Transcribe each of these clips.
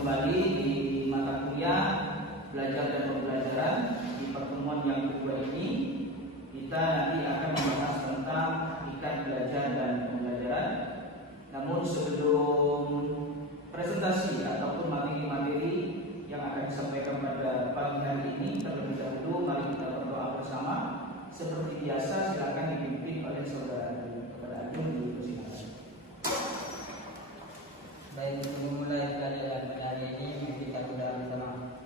kembali di mata kuliah belajar dan pembelajaran. Di pertemuan yang kedua ini kita nanti akan membahas tentang hakikat belajar dan pembelajaran. Namun sebelum presentasi ataupun materi-materi yang akan disampaikan pada pagi hari ini, terlebih dahulu mari kita berdoa bersama. Seperti biasa, silakan dipimpin oleh saudara kepada Agung di persilakan. Baik, memulai pelajaran hari ini kita berdoa bersama.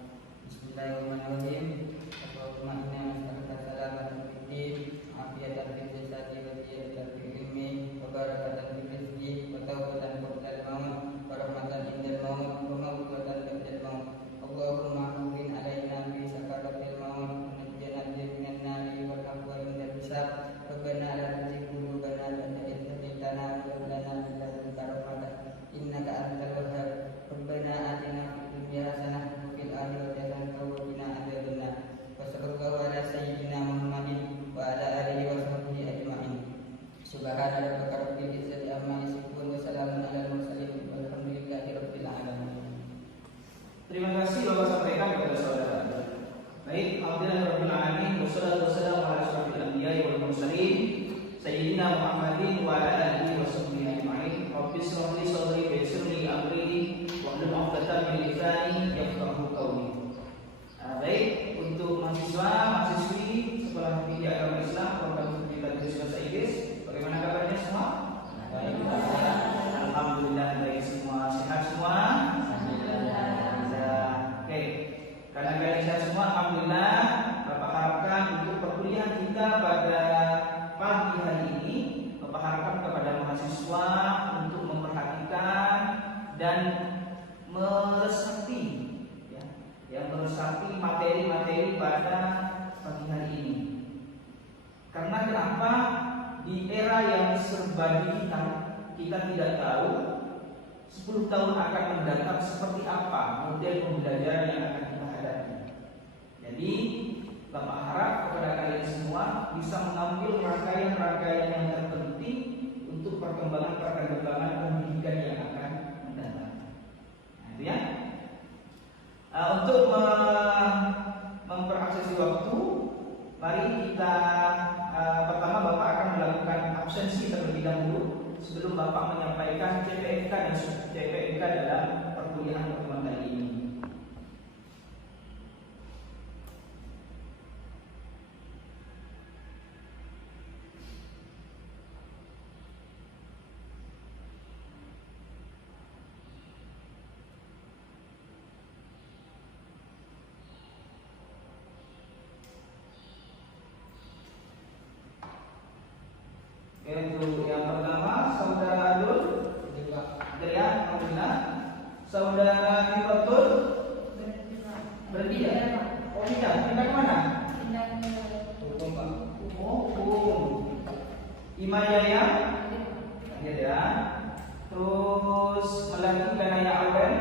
Bismillahirrahmanirrahim. Allahumma inna nas'aluka salamatan fid din, afiyatan fil jasadi wa ziyadatan fil ilmi, wa barakatan fil rizqi, wa tawbatan qabla al-maut, wa rahmatan indal maut, wa maghfiratan ba'dal maut. Allahumma hawwin 'alaina fi sakaratil maut, wa najjina minan nari wal afwa indal hisab. Rabbana la tuzigh qulubana ba'da idh hadaytana wa hab lana min ladunka rahmatan innaka antal wahhab. Rabbana atina fid dunya hasanah wa fil akhirati hasanah wa qina adzabannar. Wa sallallahu ala sayyidina Muhammadin wa ala alihi wa sahbihi ajma'in. Subhana rabbika rabbil izzati amma yasifun wa salamun alal mursalin walhamdulillahi rabbil alamin. Terima kasih Bapak sampaikan kepada saudara. Baik, alhamdulillahirabbil alamin, wassalatu wassalamu ala asyrofil anbiya'i wal mursalin sayyidina Muhammadin wa ala alihi wa sahbihi ajma'in. Rabbi shrah li sadri wa yassir li amri wahlul 'uqdatam min lisani yafqahu qawli. Baik, untuk mahasiswa, mahasiswi Sekolah Tinggi Agama Islam Fakultas Bahasa Inggris, bagaimana kabarnya semua? Baik, alhamdulillah baik semua, sehat semua. Oke, karena kalian sehat semua, alhamdulillah. Bapak harapkan untuk perkuliahan kita pada pagi hari ini, Bapak harapkan kepada mahasiswa untuk memperhatikan dan meresapi, meresapi materi-materi pada pagi hari ini. Karena kenapa? Di era yang serba digital, kita tidak tahu 10 tahun akan mendatang seperti apa model pembelajaran yang akan kita hadapi. Jadi Bapak harap kepada kalian semua bisa mengambil rangkaian-rangkaian yang terpenting untuk perkembangan pendidikan yang akan mendatang. Nah, itu ya. Untuk memperaksesi waktu, mari kita pertama Bapak akan melakukan absensi terlebih dahulu sebelum Bapak menyampaikan CPNK dan CPNK dalam perkuliahan pertemuan kali ini. Untuk yang pertama, saudara Adul, ya, alhamdulillah. Saudara Ibatul, berhenti ya? Oh tidak, pindah kemana? Hukum. Imayaya, hadir ya. Terus Melati Kanaya Awen,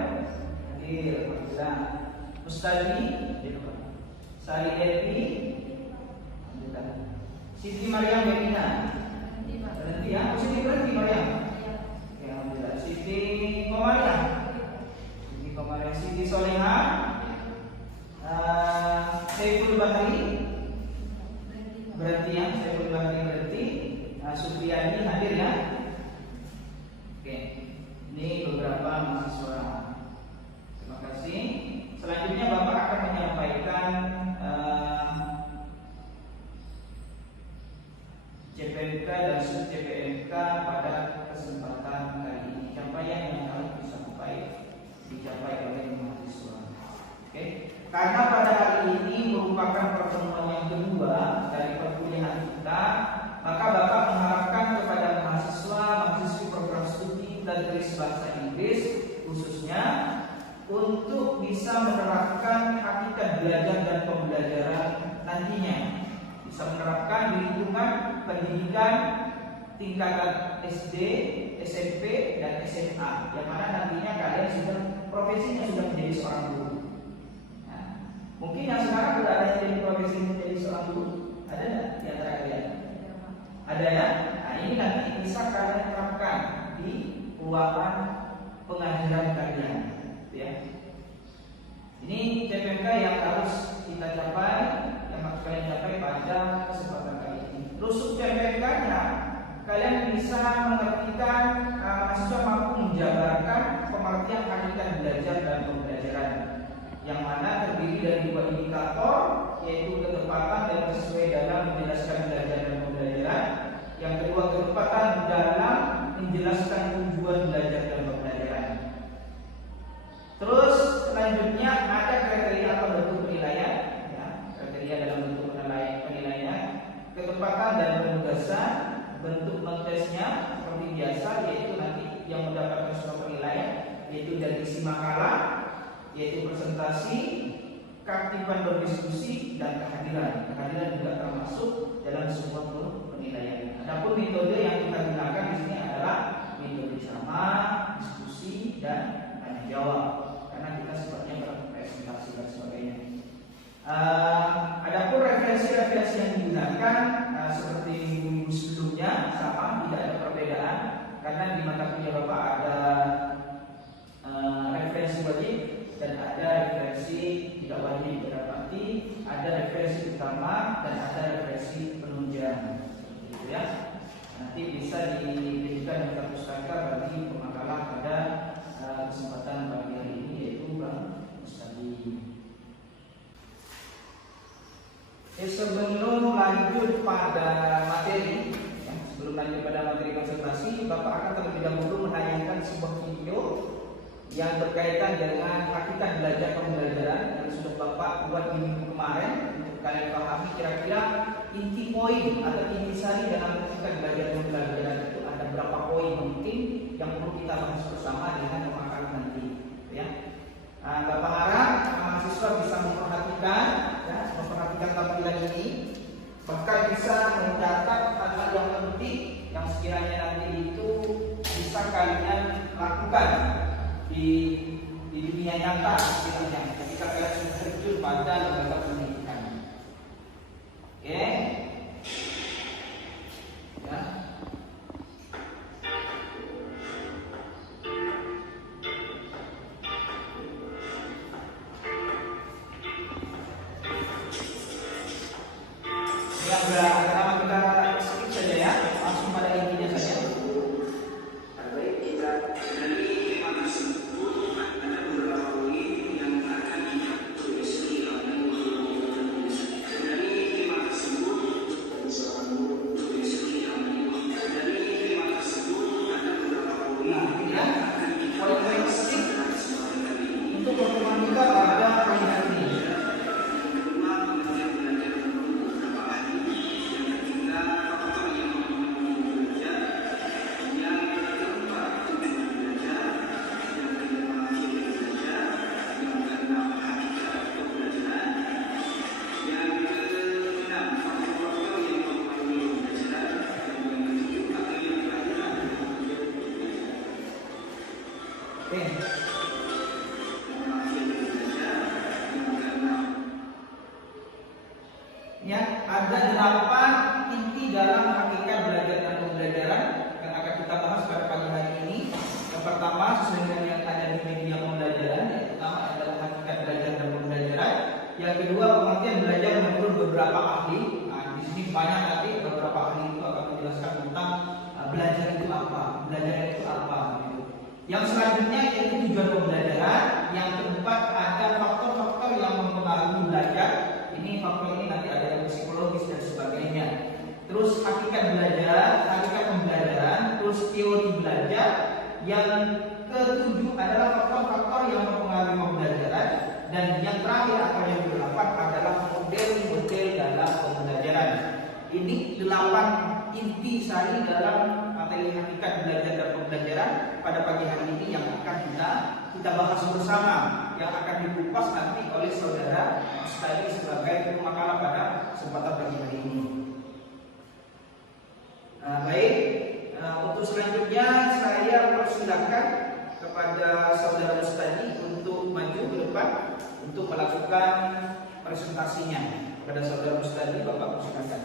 hadir, alhamdulillah. Mustadi, Sari Evi, alhamdulillah. Siti Maryam Medina. Berhenti ya, Siti berhenti Maryam. Ya, alhamdulillah. Siti Komariah, Siti Soleha, Saiful Bahri, berhenti ya, Saiful Bahri berhenti. Supriyani hadir ya. Oke, ini beberapa mahasiswa. Terima kasih. Selanjutnya Bapak akan menyampaikan CPNK dan sub-CPNK pada kesempatan kali ini. Capaian yang harus dicapai oleh mahasiswa. Oke. Karena pada hari ini merupakan pertemuan yang kedua dari perkuliahan kita, maka Bapak mengharapkan kepada mahasiswi program studi Tadris Bahasa Inggris khususnya untuk bisa menerapkan hakikat belajar dan pembelajaran nantinya. Bisa menerapkan di lingkungan pendidikan tingkatan SD, SMP, dan SMA, yang mana nantinya kalian sudah profesinya sudah menjadi seorang guru. Nah, mungkin yang sekarang sudah ada yang jadi profesi menjadi seorang guru, ada nggak di antara kalian? Ada ya? Nah, ini nanti bisa kalian terapkan di ruangan pengajaran kalian, ya. pengertian hakikat belajar dan pembelajaran, yang mana terdiri dari 2 indikator, yaitu ketepatan dan sesuai dalam menjelaskan belajar dan pembelajaran. Yang kedua, ketepatan dalam menjelaskan tujuan belajar dan pembelajaran. Terus selanjutnya ada kriteria atau bentuk penilaian, ya, kriteria dalam bentuk penilaian, ketepatan dan penugasan, bentuk mentesnya seperti biasa, yaitu nanti yang mendapatkan surat penilaian yaitu dari isi makalah, yaitu presentasi, keaktifan berdiskusi, dan kehadiran. Kehadiran juga termasuk dalam sebuah penilaian. Adapun metode yang kita gunakan di sini adalah metode sama, diskusi, dan tanya jawab. Karena kita sebenarnya berpresentasi dan sebagainya. Adapun referensi-referensi yang digunakan seperti minggu sebelumnya sama, tidak ada perbedaan. Karena di mata kuliah Bapak ada referensi wajib dan ada referensi tidak wajib, berarti ada referensi utama dan ada referensi penunjang, seperti itu ya. Nanti bisa dijadikan daftar pustaka bagi pemakalah pada kesempatan pagi hari ini, yaitu Bang Mustadi. Sebelum lanjut pada materi, sebelum lanjut pada materi konsultasi, Bapak akan terlebih dahulu menayangkan sebuah video yang berkaitan dengan hakikat belajar pembelajaran yang sudah Bapak buat di minggu kemarin, untuk kalian pahami kira-kira inti poin atau inti sari dalam hakikat belajar pembelajaran itu ada berapa poin mungkin yang perlu kita bahas bersama dengan pemakaran nanti, ya. Bapak harap mahasiswa bisa memperhatikan, ya, memperhatikan tampilan ini, bahkan bisa mencatat hal-hal yang penting yang sekiranya nanti itu bisa kalian lakukan di dunia nyata istilahnya ketika kalian sudah terjun pada lembaga pendidikan. Oke, ya. Kenapa kita skip saja ya, langsung pada intinya saja. Baik, kita dari tema tersebut ada beberapa poin yang akan kita tulis di dalam dari tema tersebut tulis di dalam dari tema tersebut ada beberapa poin yang akan kita poin skip untuk matematika pada pagi hari ini. Ya, ada 8 inti dalam hakikat belajar dan pembelajaran yang akan kita bahas pada pagi hari ini. Yang pertama, sesuai dengan yang ada di media pembelajaran, yang pertama adalah hakikat belajar dan pembelajaran. Yang kedua, pengertian belajar menurut beberapa ahli. Di sini banyak nanti beberapa ahli itu akan menjelaskan tentang belajar itu apa, belajar itu apa. Gitu. Yang selanjutnya yaitu tujuan pembelajaran. Yang keempat ada faktor-faktor yang mempengaruhi belajar. Ini faktor ini nanti ada yang psikologis dan sebagainya. Terus hakikat belajar, hakikat pembelajaran, terus teori belajar. Yang ketujuh adalah faktor-faktor yang mempengaruhi pembelajaran. Dan yang terakhir atau yang ke-8 adalah model-model dalam pembelajaran. Ini 8 inti sari dalam materi hakikat belajar dan pembelajaran pada pagi hari ini yang akan kita bahas bersama, yang akan dikupas nanti oleh saudara Mustadi sebagai pemakalah pada kesempatan pagi hari ini. Baik, untuk selanjutnya saya persilakan kepada saudara Mustadi untuk maju ke depan untuk melakukan presentasinya. Kepada saudara Mustadi, Bapak persilakan.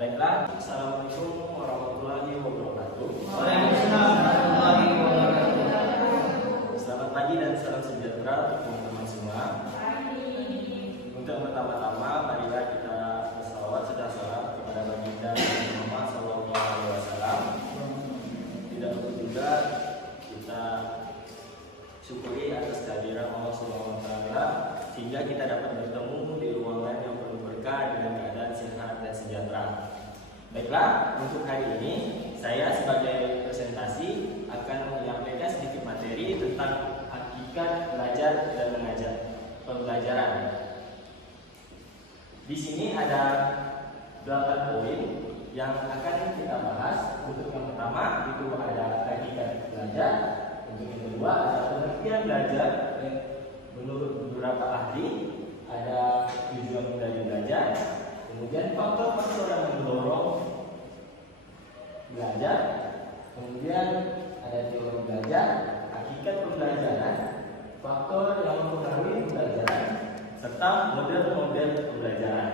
Baiklah, Assalamualaikum warahmatullahi wabarakatuh. Waalaikumsalam warahmatullahi wabarakatuh. Selamat pagi dan salam sejahtera untuk teman-teman semua. Untuk yang pertama-tama, marilah kita bersalawat serta salam kepada baginda Muhammad SAW. Tidak lupa juga kita syukuri atas kehadiran Allah SWT sehingga kita dapat bertemu di ruangan yang penuh berkah dengan keadaan sehat dan sejahtera. Baiklah, untuk hari ini saya sebagai presentasi akan menyampaikan sedikit materi tentang hakikat belajar dan mengajar pembelajaran. Di sini ada 8 poin yang akan kita bahas. Untuk yang pertama itu ada hakikat belajar. Untuk yang kedua ada pengertian belajar menurut beberapa ahli, ada tujuan dari belajar, kemudian faktor-faktor yang mendorong belajar, kemudian ada teori belajar, hakikat pembelajaran, faktor yang mempengaruhi pembelajaran, serta model-model pembelajaran.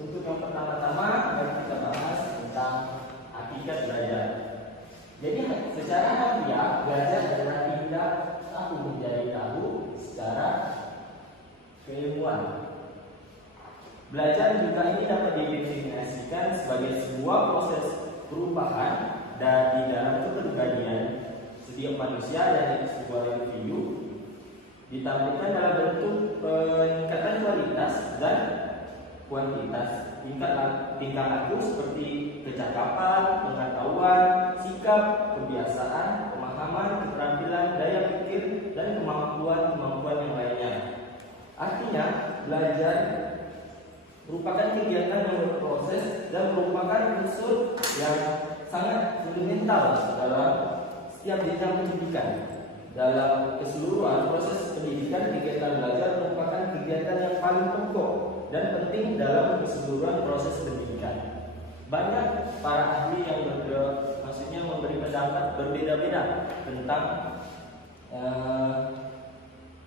Untuk yang pertama-tama mari kita bahas tentang hakikat belajar. Jadi secara harfiah belajar adalah tindak aku menjadi tahu secara keilmuan. Belajar juga ini dapat didefinisikan sebagai sebuah proses perubahan dari dalam kepribadian setiap manusia dari sebuah individu ditampilkan dalam bentuk peningkatan kualitas dan kuantitas tingkah laku seperti kecakapan, pengetahuan, sikap, kebiasaan, pemahaman, keterampilan, daya pikir, dan kemampuan yang lainnya. Artinya, belajar merupakan kegiatan yang berproses dan merupakan unsur yang sangat fundamental dalam setiap jenjang pendidikan. Dalam keseluruhan proses pendidikan, kegiatan belajar merupakan kegiatan yang paling pokok dan penting dalam keseluruhan proses pendidikan. Banyak para ahli yang memberi pendapat berbeda-beda tentang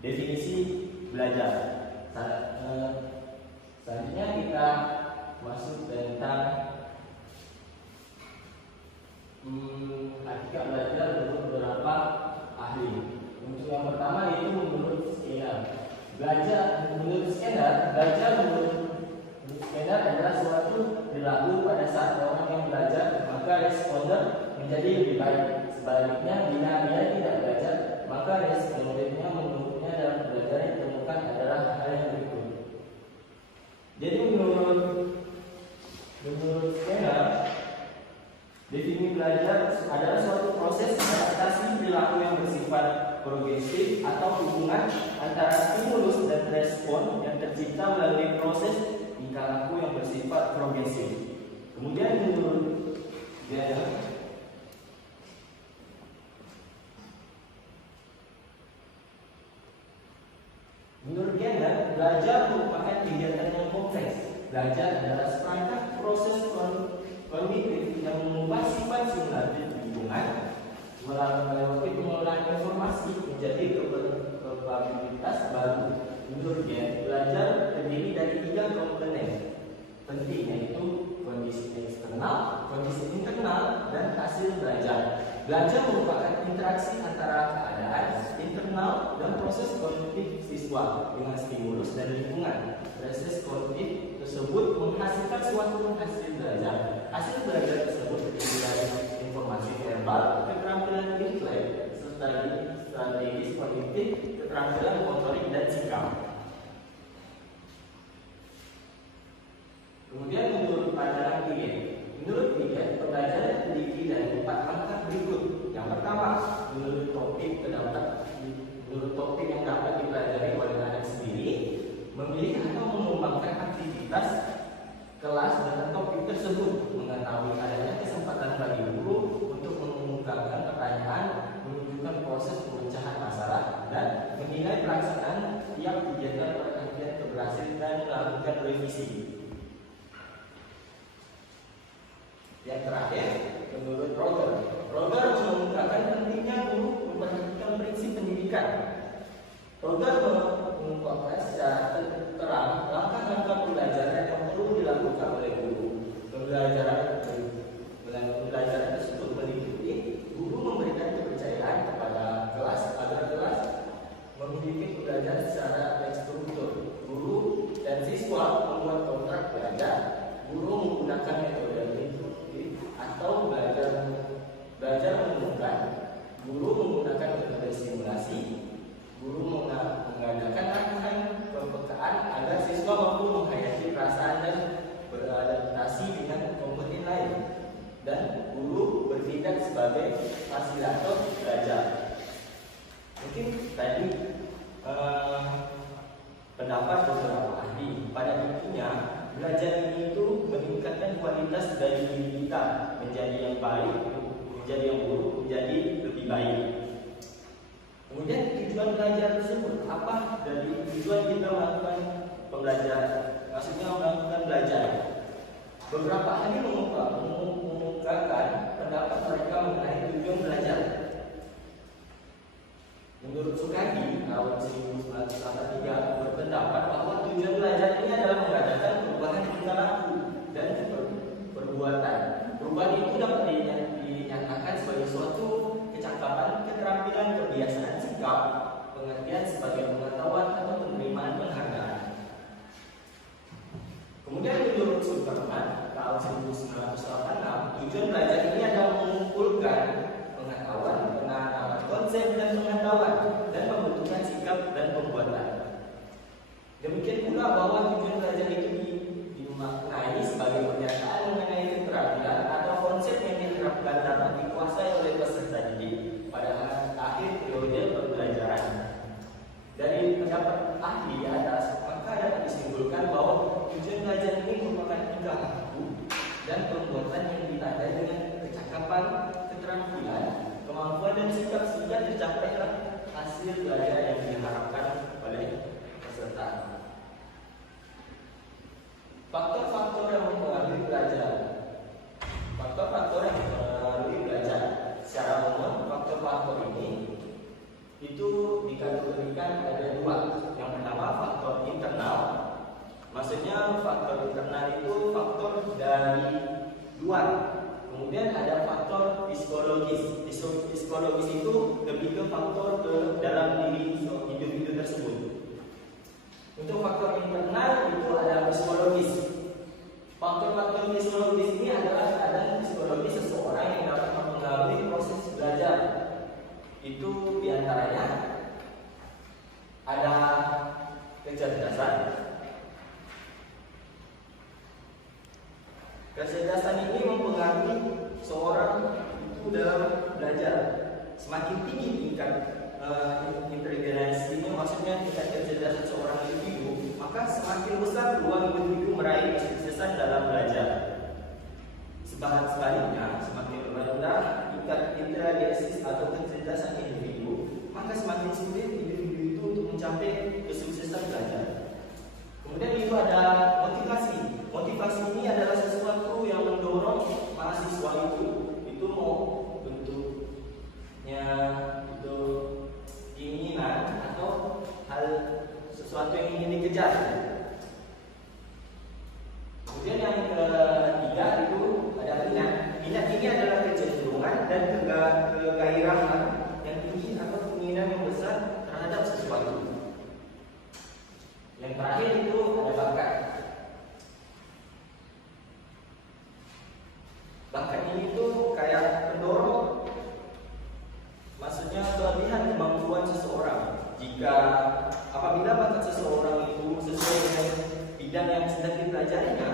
definisi belajar. Selanjutnya kita masuk tentang hakikat belajar menurut beberapa ahli. Untuk yang pertama yaitu menurut Skinner. Belajar menurut Skinner adalah suatu perilaku pada saat orang yang belajar maka responden menjadi lebih baik. Sebaliknya bila dia tidak belajar maka respondennya menurutnya dalam belajar yang ditemukan adalah hal yang berikut. Jadi menurut Skinner, definisi belajar adalah suatu proses adaptasi perilaku yang bersifat progresif atau hubungan antara stimulus dan respon yang tercipta melalui proses tingkah laku yang bersifat progresif. Kemudian menurut Gender, belajar merupakan kegiatan yang kompleks. Belajar adalah serangkaian proses kognitif yang mengubah sifat simulatif lingkungan melewati pengolahan informasi menjadi kapabilitas baru. Menurut Gen, belajar terdiri dari 3 komponen penting, yaitu kondisi eksternal, kondisi internal, dan hasil belajar. Belajar merupakan interaksi antara keadaan internal dan proses kognitif siswa dengan stimulus dan lingkungan. Proses kognitif tersebut menghasilkan suatu hasil belajar. Hasil belajar tersebut terdiri dari informasi verbal, keterampilan intelek, serta strategis kognitif, keterampilan motorik dan sikap. Kemudian menurut pandangan Piaget, pembelajaran terdiri dari 4 langkah berikut. Yang pertama, menurut topik yang dapat dipelajari oleh anak sendiri, memilih atau mengembangkan aktivitas kelas dengan topik tersebut, mengetahui adanya kesempatan bagi guru untuk mengungkapkan pertanyaan, menunjukkan proses pemecahan masalah, dan menilai pelaksanaan tiap kegiatan perhatian keberhasilan dan melakukan revisi. Yang terakhir, menurut Roger mengungkapkan pentingnya guru memperhatikan prinsip pendidikan. Roger mengungkapkan secara terang langkah-langkah pembelajaran yang perlu dilakukan oleh guru. Pembelajaran Guru menggunakan metode simulasi. Guru mengadakan rangkaian pembekaan agar siswa mampu menghayati perasaan dan beradaptasi dengan komponen lain. Dan guru bertindak sebagai fasilitator belajar. Mungkin tadi pendapat beberapa ahli. Pada intinya, belajar ini itu meningkatkan kualitas dari diri kita menjadi yang baik, menjadi yang buruk, menjadi lebih baik. Kemudian tujuan belajar tersebut apa? Dari tujuan kita melakukan pembelajaran, maksudnya melakukan belajar. Beberapa ahli mengungkapkan pendapat mereka mengenai tujuan belajar. Menurut Sukadi tahun 1983 berpendapat bahwa tujuan belajar ini adalah mengadakan perubahan tingkah laku dan perbuatan. Perubahan itu dapat dinyatakan sebagai suatu kecakapan, keterampilan, kebiasaan sikap, pengertian sebagai pengetahuan atau penerimaan penghargaan. Kemudian menurut Superman tahun 1986, tujuan belajar ini adalah mengumpulkan pengetahuan, pengalaman konsep dan pengetahuan dan pembentukan sikap dan perbuatan. Demikian pula bahwa tujuan belajar itu dimaknai sebagai pernyataan mengenai keterampilan atau konsep yang diterapkan dapat dikuasai oleh peserta didik pada akhir periode pembelajaran. Dari pendapat ahli di atas, maka dapat disimpulkan bahwa tujuan belajar ini merupakan tingkah laku dan perbuatan yang ditandai dengan kecakapan, keterampilan, kemampuan dan sikap sehingga tercapailah hasil belajar yang diharapkan oleh peserta. Faktor-faktor yang mempengaruhi belajar. Faktor-faktor yang mempengaruhi belajar. Secara umum, faktor-faktor ini itu dikategorikan ada dua. Yang pertama faktor internal. Maksudnya faktor internal itu faktor dari luar. Kemudian ada faktor psikologis. Psikologis itu lebih ke faktor ke dalam diri individu tersebut. Untuk faktor internal itu ada psikologis. Faktor-faktor psikologis ini adalah keadaan psikologis seseorang yang dapat mempengaruhi proses belajar. Itu diantaranya ada kecerdasan. Kecerdasan ini mempengaruhi seorang itu dalam belajar. Semakin tinggi tingkat inteligensinya, maksudnya tingkat kecerdasan seorang individu, maka semakin besar peluang individu meraih kesuksesan dalam belajar. Sebaliknya, semakin rendah tingkat inteligensi atau kecerdasan individu, maka semakin sulit individu itu untuk mencapai kesuksesan belajar. Kemudian itu ada motivasi. Motivasi ini adalah sesuatu yang mendorong mahasiswa itu mau bentuknya itu keinginan atau hal sesuatu yang ingin dikejar. Kemudian yang ketiga itu ada minat. Minat ini adalah kecenderungan dan kegairahan yang tinggi atau keinginan yang besar terhadap sesuatu. Yang terakhir itu ada bakat. Bakat ini tuh kayak pendorong, maksudnya kelebihan kemampuan seseorang. Jika apabila bakat seseorang itu sesuai dengan bidang yang sedang dipelajarinya,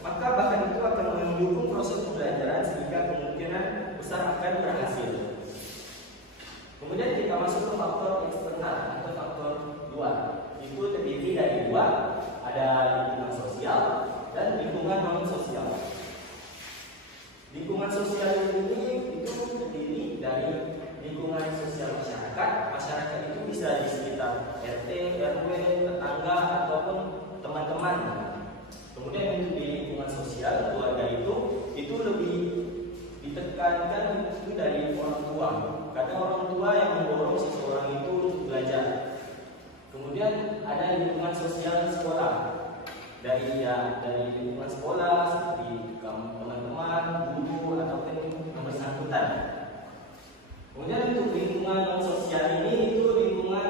maka bakat itu akan mendukung proses pembelajaran sehingga kemungkinan besar akan berhasil. Kemudian kita masuk ke faktor eksternal atau faktor luar. Itu terdiri dari dua, ada lingkungan sosial dan lingkungan non sosial. Lingkungan sosial ini itu terdiri dari lingkungan sosial masyarakat. Masyarakat itu bisa di sekitar RT, RW, tetangga ataupun teman-teman. Kemudian untuk di lingkungan sosial keluarga itu lebih ditekankan itu dari orang tua. Karena orang tua yang mendorong seseorang itu untuk belajar. Kemudian ada lingkungan sosial sekolah. Dari lingkungan sekolah seperti teman-teman, guru ataupun yang bersangkutan. Kemudian untuk lingkungan non sosial ini itu lingkungan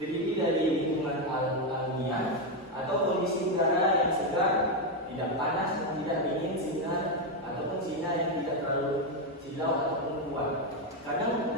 terdiri dari lingkungan alamiah atau kondisi udara yang segar, tidak panas, tidak dingin, sinar ataupun sinar yang tidak terlalu silau ataupun kuat. Kadang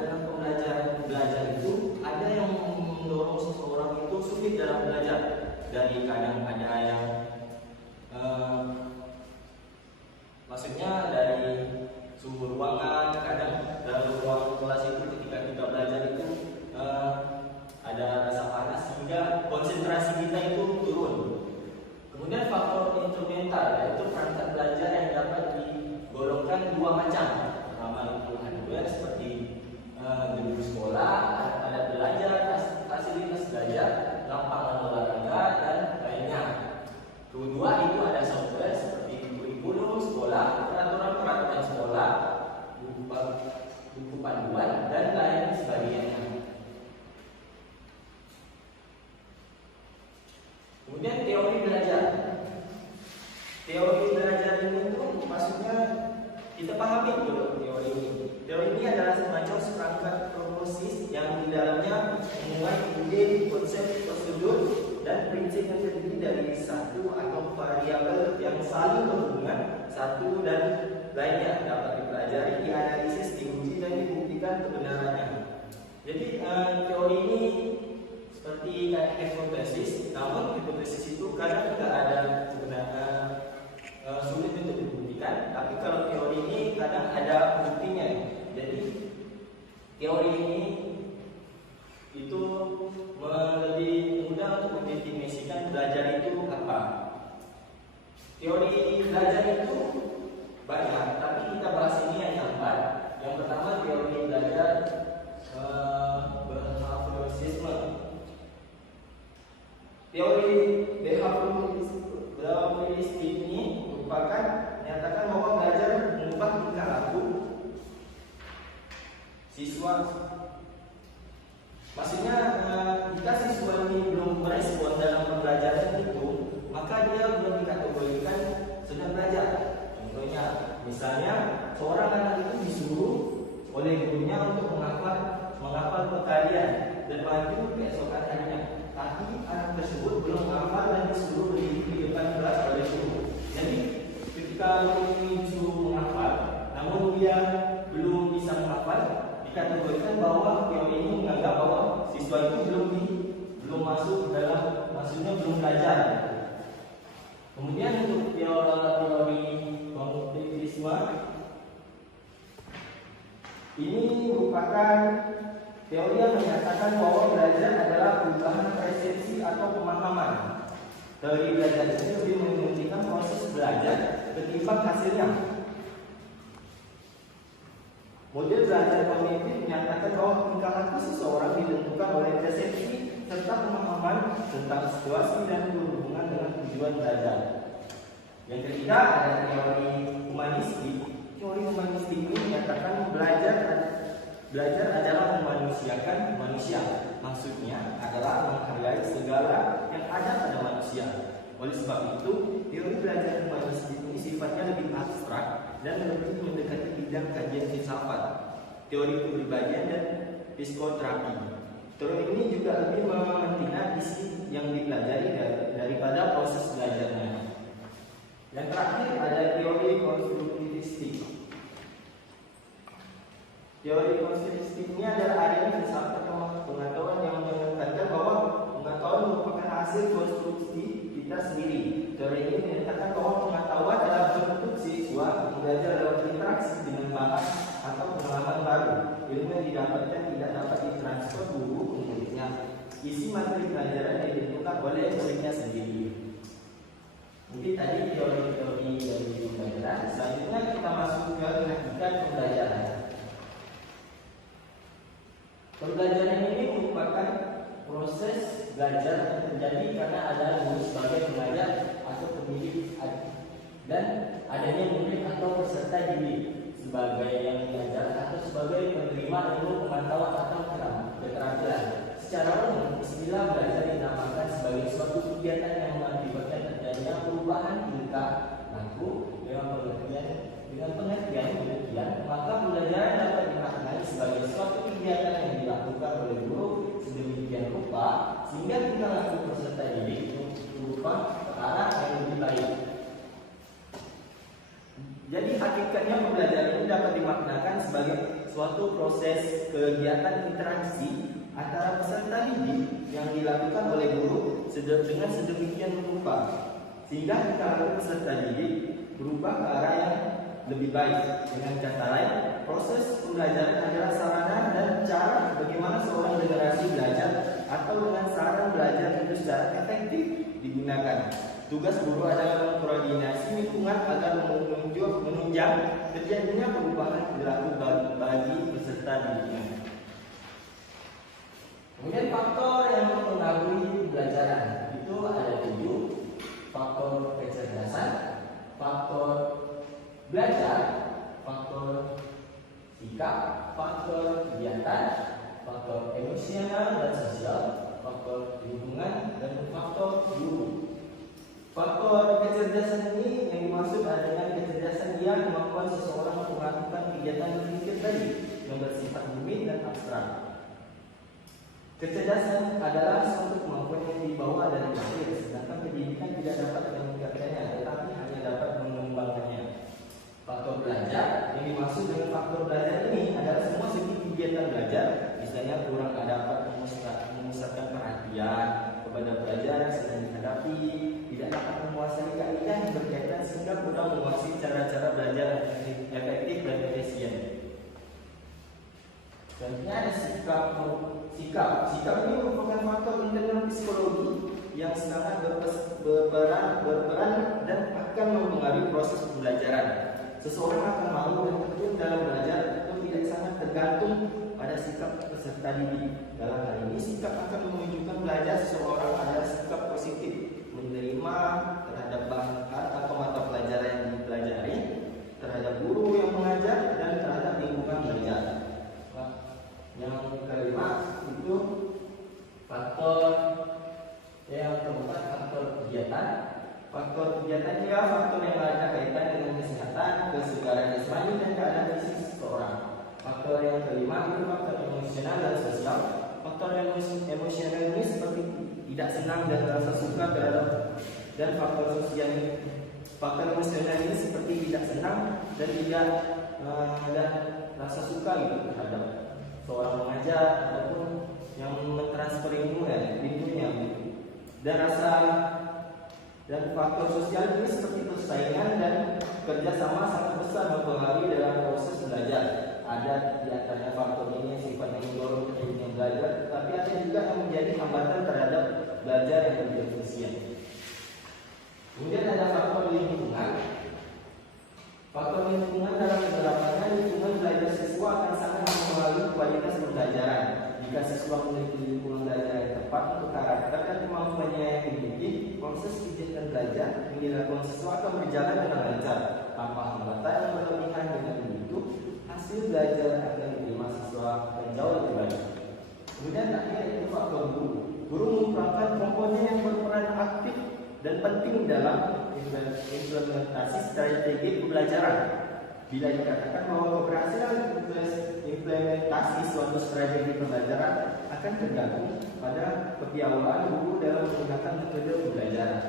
dan prinsip yang terdiri dari satu atau variabel yang saling berhubungan satu dan lainnya dapat dipelajari, dianalisis, diuji dan dibuktikan kebenarannya. Jadi teori ini seperti hipotesis, namun hipotesis itu kadang tidak ada sebenarnya sulit untuk dibuktikan. Tapi kalau teori ini kadang ada buktinya. Jadi teori ini itu lebih mudah untuk mendefinisikan belajar itu apa. Teori belajar itu banyak, tapi kita bahas ini yang keempat. Yang pertama teori belajar behaviorisme. Teori behavioristik ini merupakan menyatakan bahwa belajar mengubah tingkah laku siswa. Maksudnya jika siswa ini belum merespon dalam pembelajaran itu, maka dia belum dikategorikan sedang belajar. Contohnya, misalnya seorang anak itu disuruh oleh gurunya untuk menghafal perkalian dan maju keesokan harinya. Tapi anak tersebut belum menghafal dan disuruh berdiri di depan kelas oleh guru. Jadi ketika guru ini disuruh menghafal, namun dia belum bisa menghafal, dikategorikan bahwa teori ini menganggap bahwa siswa itu belum masuk dalam, maksudnya belum belajar. Kemudian untuk teori kognitivisme ini merupakan teori yang menyatakan bahwa belajar adalah perubahan persepsi atau pemahaman. Teori belajar ini lebih mementingkan proses belajar ketimbang hasilnya. Model belajar kognitif menyatakan bahwa tingkah laku seseorang ditentukan oleh persepsi serta pemahaman tentang situasi dan berhubungan dengan tujuan belajar. Yang ketiga ada teori humanistik. Teori humanistik ini menyatakan belajar adalah memanusiakan manusia. Maksudnya adalah menghargai segala yang ada pada manusia. Oleh sebab itu, teori belajar humanistik ini sifatnya lebih abstrak dan lebih mendekati bidang kajian filsafat, teori kepribadian dan psikoterapi. Teori ini juga lebih mementingkan isi yang dipelajari daripada proses belajarnya. Yang terakhir ada teori konstruktivistik. Teori konstruktivistik ini adalah aliran filsafat pengetahuan yang menekankan bahwa pengetahuan merupakan hasil konstruksi kita sendiri. Teori ini menyatakan bahwa pengetahuan adalah bentuk siswa belajar lewat interaksi dengan bahan atau pengalaman baru. Ilmu yang didapatkan tidak dapat ditransfer guru ke muridnya. Isi materi pelajaran yang ditentukan oleh muridnya sendiri. Mungkin tadi teori-teori dari pembelajaran. Selanjutnya kita masuk ke hakikat pembelajaran. Pembelajaran ini merupakan proses belajar yang terjadi karena ada guru sebagai pengajar atau pendidik dan adanya murid atau peserta didik sebagai yang mengajar atau sebagai penerima ilmu pemantauan atau keterampilan. Secara umum, istilah belajar dinamakan sebagai suatu kegiatan yang mengakibatkan terjadinya perubahan tingkah laku dengan pengertian demikian, maka pembelajaran dapat dimaknai sebagai suatu kegiatan yang dilakukan oleh guru sedemikian rupa sehingga tingkah laku peserta didik berubah ke arah yang lebih baik. Jadi hakikatnya pembelajaran ini dapat dimaknakan sebagai suatu proses kegiatan interaksi antara peserta didik yang dilakukan oleh guru dengan sedemikian rupa sehingga tingkah laku peserta didik berubah ke arah yang lebih baik. Dengan kata lain, proses pembelajaran adalah sarana dan cara bagaimana seorang generasi belajar atau dengan sarana belajar itu secara efektif digunakan. Tugas guru adalah mengkoordinasi lingkungan agar menunjang terjadinya perubahan perilaku bagi peserta didiknya. Kemudian faktor yang mempengaruhi pembelajaran itu ada 7. Faktor kecerdasan, faktor belajar, faktor sikap, faktor kegiatan, faktor emosional dan sosial, faktor lingkungan, dan faktor guru. Faktor kecerdasan ini yang dimaksud adalah kecerdasan dia kemampuan seseorang untuk melakukan kegiatan berpikir tadi yang bersifat rumit dan abstrak. Kecerdasan adalah suatu kemampuan yang dibawa dari lahir, sedangkan pendidikan tidak dapat meningkatkannya, tetapi hanya dapat mengembangkannya. Faktor belajar yang dimaksud dengan faktor belajar ini adalah semua segi kegiatan belajar, misalnya kurang dapat memusatkan perhatian kepada pelajaran sedang dihadapi, tidak dapat menguasai kaidah yang berkaitan sehingga mudah menguasai cara-cara belajar yang efektif dan efisien. Contohnya ada sikap ini merupakan faktor internal psikologi yang sangat berperan dan akan mempengaruhi proses pembelajaran. Seseorang akan mau dan terjun dalam belajar atau tidak sangat tergantung pada sikap peserta didik. Dalam hal ini, sikap akan menunjukkan belajar seseorang adalah sikap positif, menerima terhadap bahkan atau mata pelajaran yang dipelajari, terhadap guru yang mengajar, dan terhadap lingkungan belajar. Yang kelima itu faktor yang keempat, faktor kegiatan. Faktor kegiatan juga faktor yang ada kaitan dengan kesehatan, kesegaran jasmani, dan keadaan fisik seseorang. Faktor yang kelima itu faktor emosional dan sosial. Faktor emosional ini seperti tidak senang dan rasa suka terhadap, dan faktor sosial ini, faktor emosional ini seperti tidak senang dan tidak dan rasa suka gitu terhadap seorang mengajar ataupun yang mentransfer ilmunya, dan faktor sosial ini seperti persaingan dan kerjasama sangat besar mempengaruhi dalam proses belajar. Ada di antaranya faktor ini yang sifatnya mendorong terjadinya belajar, tapi ada juga yang menjadi hambatan terhadap belajar yang lebih efisien. Kemudian ada faktor lingkungan. Faktor lingkungan dalam penerapannya, lingkungan belajar siswa akan sangat mempengaruhi kualitas pembelajaran. Jika siswa memiliki lingkungan belajar yang tepat untuk karakter dan kemampuannya yang dimiliki, proses kegiatan belajar yang dilakukan siswa akan berjalan dengan lancar tanpa hambatan yang berlebihan. Dengan begitu, hasil belajar akan diterima siswa akan jauh lebih baik. Kemudian terakhir itu faktor guru. Guru merupakan komponen yang berperan aktif dan penting dalam implementasi strategi pembelajaran. Bila dikatakan bahwa keberhasilan implementasi suatu strategi pembelajaran akan tergantung pada kepiawaian guru dalam menggunakan metode pembelajaran.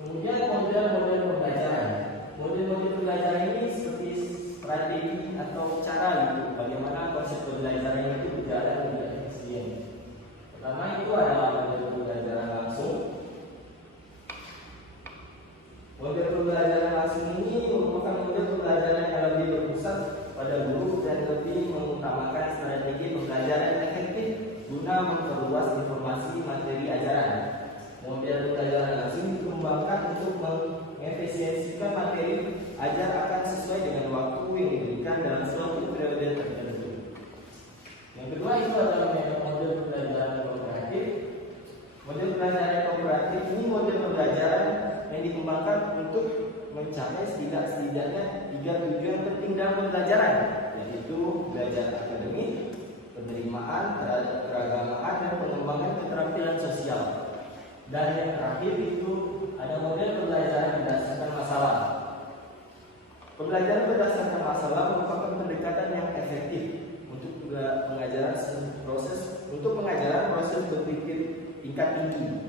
Kemudian model-model pembelajaran. Model-model pembelajaran ini seperti strategi atau cara gitu, bagaimana konsep pembelajaran itu berjalan dengan efisien. Pertama itu adalah model pembelajaran langsung. Model pembelajaran langsung ini merupakan model pembelajaran yang lebih berpusat pada guru dan lebih mengutamakan strategi pembelajaran yang efektif guna memperluas informasi materi ajaran. Model pembelajaran langsung dikembangkan untuk mengefisiensikan materi ajar akan sesuai dengan waktu yang diberikan dalam suatu periode tertentu. Yang kedua itu adalah model pembelajaran kooperatif. Model pembelajaran kooperatif ini model pembelajaran yang dikembangkan untuk mencapai setidaknya 3 tujuan penting dalam pembelajaran, yaitu belajar akademik, penerimaan terhadap keragamaan, dan pengembangan keterampilan sosial. Dan yang terakhir itu ada model pembelajaran berdasarkan masalah. Pembelajaran berdasarkan masalah merupakan pendekatan yang efektif untuk pengajaran proses berpikir tingkat tinggi.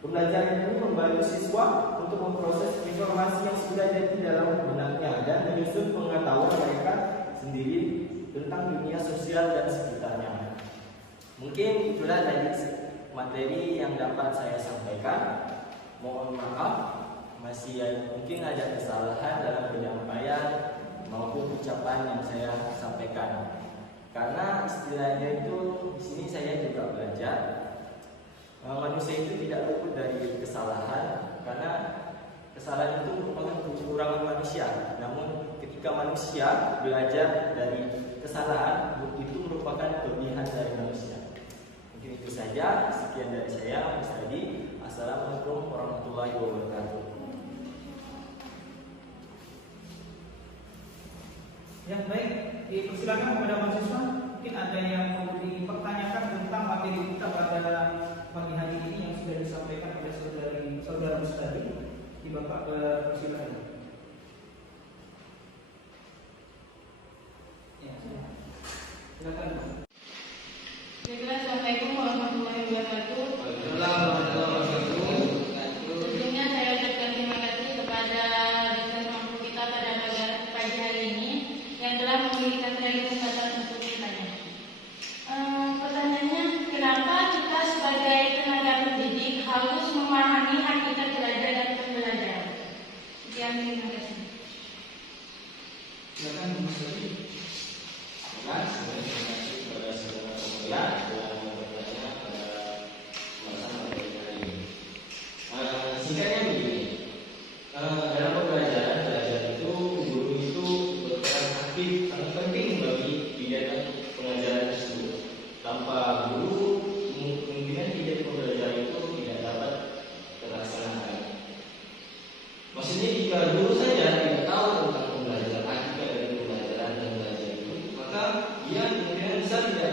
Pembelajaran ini membantu siswa untuk memproses informasi yang sudah jadi dalam benaknya dan menyusun pengetahuan mereka sendiri tentang dunia sosial dan sekitarnya. Mungkin itulah tadi materi yang dapat saya sampaikan. Mohon maaf, mungkin ada kesalahan dalam penyampaian maupun ucapan yang saya sampaikan. Karena istilahnya itu di sini saya juga belajar. Manusia itu tidak luput dari kesalahan, karena kesalahan itu merupakan kekurangan manusia. Namun ketika manusia belajar dari kesalahan, itu merupakan kelebihan dari manusia. Mungkin itu saja. Sekian dari saya, Mas Adi. Assalamualaikum warahmatullahi wabarakatuh. Yang baik, dipersilakan kepada mahasiswa. Mungkin ada yang mau dipertanyakan tentang materi kita pada pagi hari ini yang sudah disampaikan oleh saudara Mustadi. Di Bapak persilakan. Ya, silakan. wabarakatuh. Wabarakatuh. Tentunya saya ucapkan terima kasih kepada dosen mampu kita pada pagi hari ini yang telah memberikan saya kesempatan untuk bertanya. Pertanyaannya, kenapa kita sebagai tenaga pendidik harus memahami hakikat belajar dan pembelajaran? Sekian, terima kasih. Silakan Mas Dodi. Terima kasih kepada saudara pemulia yang bertanya pada pembahasan pada hari ini. Singkatnya begini, dalam belajar itu guru itu berperan aktif sangat penting bagi kegiatan pengajaran tersebut. Tanpa guru, kemungkinan kegiatan pembelajaran itu tidak dapat terlaksana. Maksudnya jika guru saja tidak tahu tentang pembelajaran, hakikat dari pembelajaran dan belajar itu, maka dia kemungkinan besar tidak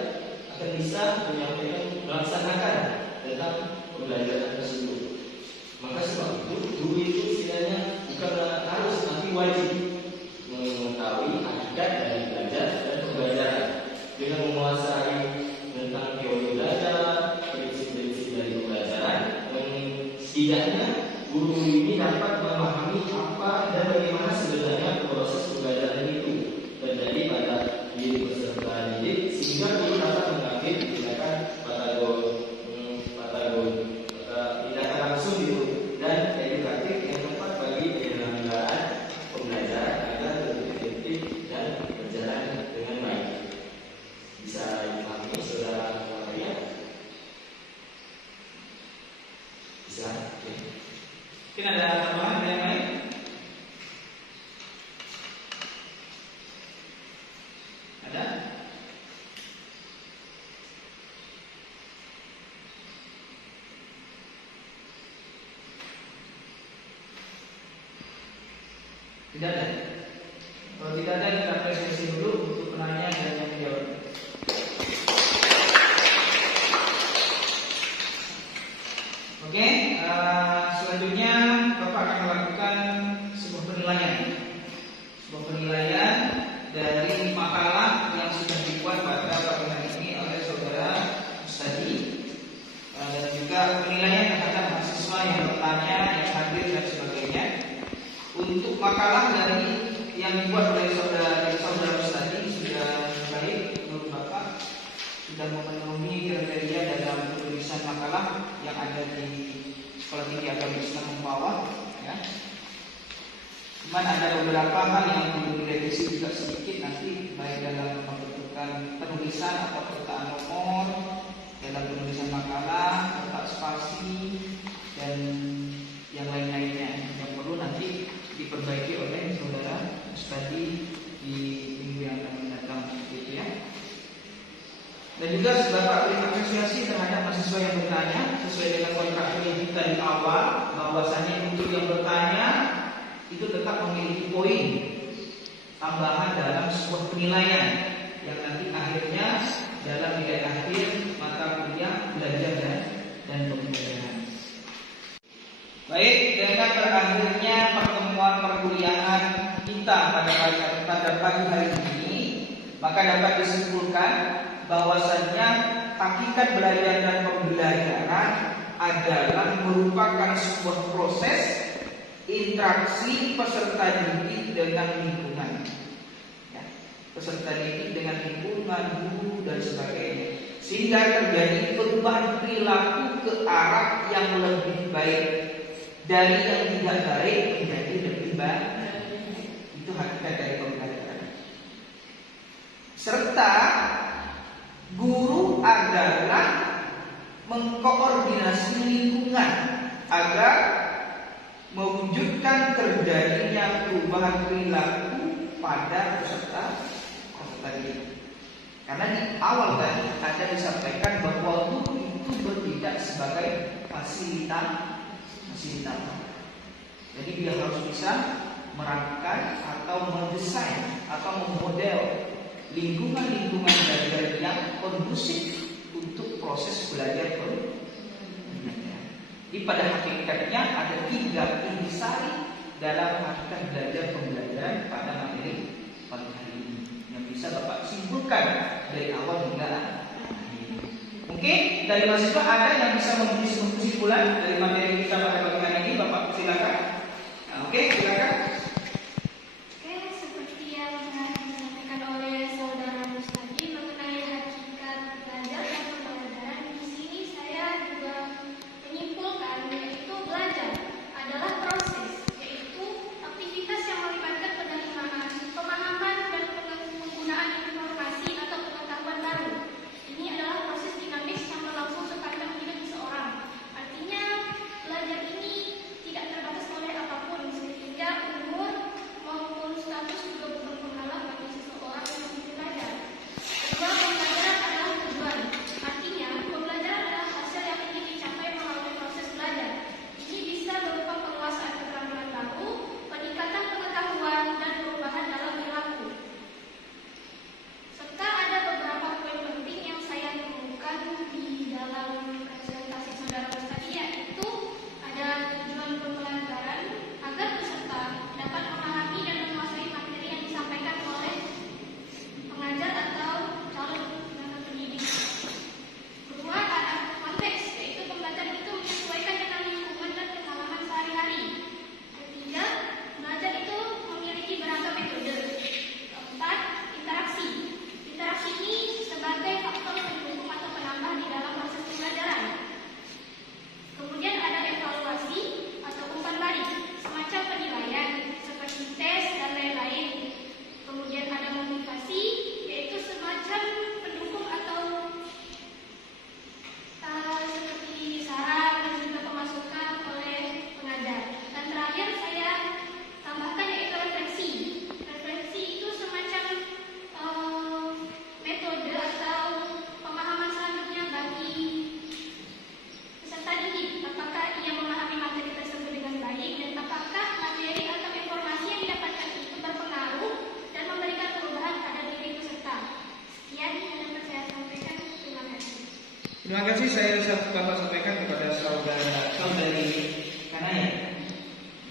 akan bisa menyampaikan, melaksanakan tentang pembelajaran tersebut. Maka sebab itu, guru itu istilahnya bukan harus, tapi wajib mengetahui hakikat dari belajar dan pembelajaran dengan menguasai tentang teori belajar, prinsip-prinsip dari pembelajaran, dan setidaknya guru ini dapat memahami apa dan bagaimana sebenarnya proses pembelajaran itu terjadi pada diri peserta didik, sehingga guru dapat mengambil tindakan tindakan langsung itu dan edukatif yang tepat bagi penyelenggaraan pembelajaran agar lebih efektif dan berjalan dengan baik. Bisa dipahami saudara Maria? Bisa? Oke. Mungkin ada tambahan yang lain? Ada? Tidak ada. Kalau tidak ada, kita apresiasi dulu untuk penanya dan yang menjawab. Oke, selanjutnya Bapak akan melakukan sebuah penilaian. Sebuah penilaian dari makalah yang sudah dibuat pada pagi hari ini oleh saudara Ustadi, dan juga penilaian terhadap mahasiswa yang bertanya, yang hadir dan sebagainya. Untuk makalah dari yang dibuat oleh saudara Ustadi sudah baik menurut Bapak, sudah memenuhi kriteria dalam penulisan makalah yang ada di Sekolah Tinggi Agama Islam Mempawah, ya. Cuman ada beberapa hal yang perlu direvisi juga sedikit nanti, baik dalam pembentukan penulisan atau perutaan nomor, dalam penulisan makalah, letak spasi, dan yang lain-lainnya yang perlu nanti diperbaiki oleh saudara Ustadi di minggu yang akan mendatang, gitu ya. Dan juga Bapak beri apresiasi terhadap mahasiswa yang bertanya sesuai dengan kontrak kita di awal, bahwasanya untuk yang bertanya itu tetap memiliki poin tambahan dalam sebuah penilaian yang nanti akhirnya dalam nilai akhir mata kuliah belajar dan pembelajaran. Baik, dengan berakhirnya pertemuan perkuliahan kita pada pagi hari ini, maka dapat disimpulkan bahwasannya hakikat belajar dan pembelajaran adalah merupakan sebuah proses interaksi peserta didik dengan lingkungan, ya, peserta didik dengan lingkungan, guru dan sebagainya, sehingga terjadi perubahan perilaku ke arah yang lebih baik dari yang tidak baik menjadi lebih baik. Itu hakikat dari pembelajaran. Serta guru adalah mengkoordinasi lingkungan agar mewujudkan terjadinya perubahan perilaku pada peserta didik. Karena di awal tadi ada disampaikan bahwa guru itu bertindak sebagai fasilitator. Jadi dia harus bisa merancang atau mendesain atau memodel lingkungan-lingkungan belajar yang kondusif untuk proses belajar belajar. Jadi pada hakikatnya ada 3 intisari dalam hakikat belajar pembelajaran pada materi pagi hari ini yang bisa Bapak simpulkan dari awal hingga akhir. Mungkin dari mahasiswa ada yang bisa memberi kesimpulan dari materi kita pada pagi hari ini, Bapak silakan. Nah, oke, silakan. Oke, seperti yang disampaikan oleh saudara Mustadi mengenai hakikat belajar dan pembelajaran, di sini saya juga menyimpulkan yaitu belajar adalah proses, yaitu aktivitas yang melibatkan penerimaan, pemahaman dan penggunaan informasi atau pengetahuan baru. Ini adalah proses dinamis yang berlangsung sepanjang hidup seseorang. Artinya, belajar ini tidak terbatas oleh apapun, sehingga umur maupun status juga bukan penghalang bagi seseorang yang ingin belajar. Kedua, pembelajaran adalah tujuan. Artinya, pembelajaran adalah hasil yang ingin dicapai melalui proses belajar. Ini bisa berupa penguasaan keterampilan baru, peningkatan pengetahuan, dan perubahan dalam perilaku. Serta ada beberapa poin penting yang saya temukan di dalam presentasi saudara tadi, yaitu ada tujuan pembelajaran agar peserta dapat memahami dan menguasai materi yang disampaikan oleh pengajar atau calon tenaga pendidik. Kedua, ada konteks, yaitu pembelajaran itu menyesuaikan dengan lingkungan dan pengalaman sehari-hari. Ketiga, belajar itu memiliki beragam metode. Keempat, interaksi. Interaksi ini sebagai faktor pendukung atau penambah di dalam proses pembelajaran. Kemudian ada evaluasi atau umpan balik, semacam penilaian seperti tes dan lain-lain. Kemudian ada motivasi, yaitu semacam pendukung atau seperti saran dan juga pemasukan oleh pengajar. Dan terakhir saya tambahkan yaitu refleksi. Refleksi itu semacam metode atau pemahaman selanjutnya bagi peserta didik. Apakah ia memahami materi tersebut dengan baik dan apakah materi atau informasi yang didapatkan itu berpengaruh dan memberikan perubahan pada diri peserta. Sekian yang dapat saya sampaikan. Terima kasih. Terima kasih, saya Bapak sampaikan kepada saudari Kanaya.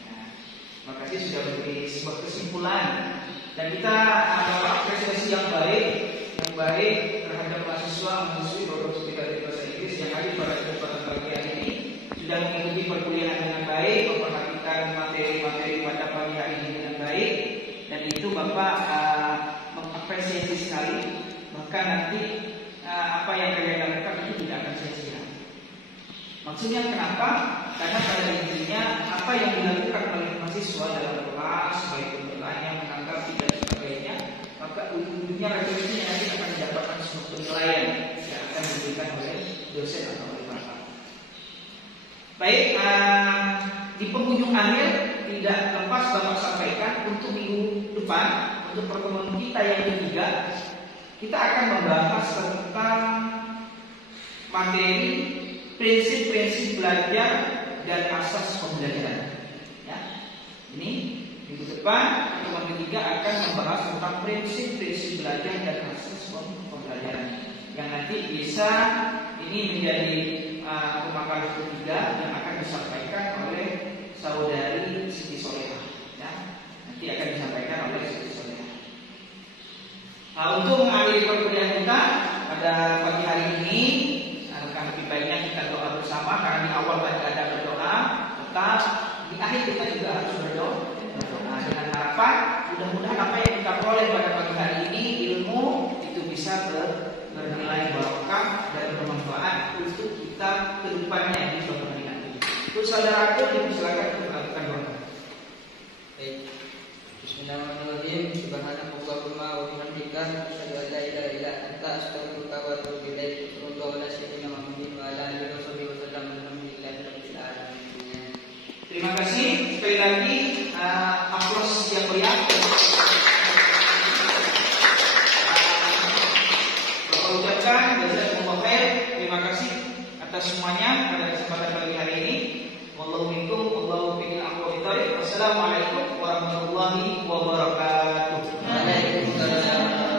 Nah, terima kasih sudah memberi sebuah kesimpulan dan kita dapat apresiasi yang baik terhadap mahasiswa program studi bahasa Inggris yang hadir pada kesempatan pagi hari ini, sudah mengikuti perkuliahan dengan baik, memperhatikan materi-materi pada pagi hari ini dengan baik, dan itu Bapak mengapresiasi sekali. Bahkan nanti apa yang kalian lakukan itu tidak akan sia-sia. Maksudnya kenapa? Karena pada intinya apa yang dilakukan oleh mahasiswa dalam kelas, baik bertanya, menanggapi dan sebagainya, maka ujung-ujungnya refleksinya nanti akan mendapatkan sebuah penilaian yang akan diberikan oleh dosen atau oleh Bapak. Baik, di penghujung akhir tidak lepas Bapak sampaikan untuk minggu depan, untuk pertemuan kita yang ketiga, kita akan membahas tentang materi prinsip-prinsip belajar dan asas pembelajaran. Ya, ini minggu depan pertemuan ketiga akan membahas tentang prinsip-prinsip belajar dan asas pembelajaran, yang nanti bisa ini menjadi pemakaran ketiga yang akan disampaikan oleh saudari Siti Solehah. Ya, nanti akan disampaikan oleh Siti Solehah. Untuk mengakhiri perkuliahan kita pada pagi hari ini, alangkah lebih baiknya kita doa bersama, karena di awal tadi ada berdoa, tetap di akhir kita juga harus berdoa dengan harapan mudah-mudahan apa yang kita peroleh pada pagi hari ini, ilmu itu bisa bernilai barokah dan bermanfaat untuk kita ke depannya di suatu hari nanti. Untuk saudaraku, dipersilakan untuk melakukan doa. Baik. Bismillahirrahmanirrahim. Subhanakallahumma wa bihamdika asyhadu an la ilaha illa anta astaghfiruka wa atubu ilaik. Sallallahu alaihi wa ala alihi wasallam. Alhamdulillahi rabbil alamin. Terima kasih sekali lagi, aplaus yang meriah. Bapak ucapkan jazakumullah khair. Terima kasih atas semuanya pada kesempatan pagi hari ini. Wallahu minkum, wallahu bi'il aqwa bi'tarik. Wassalamualaikum warahmatullahi wabarakatuh. Waalaikumsalam.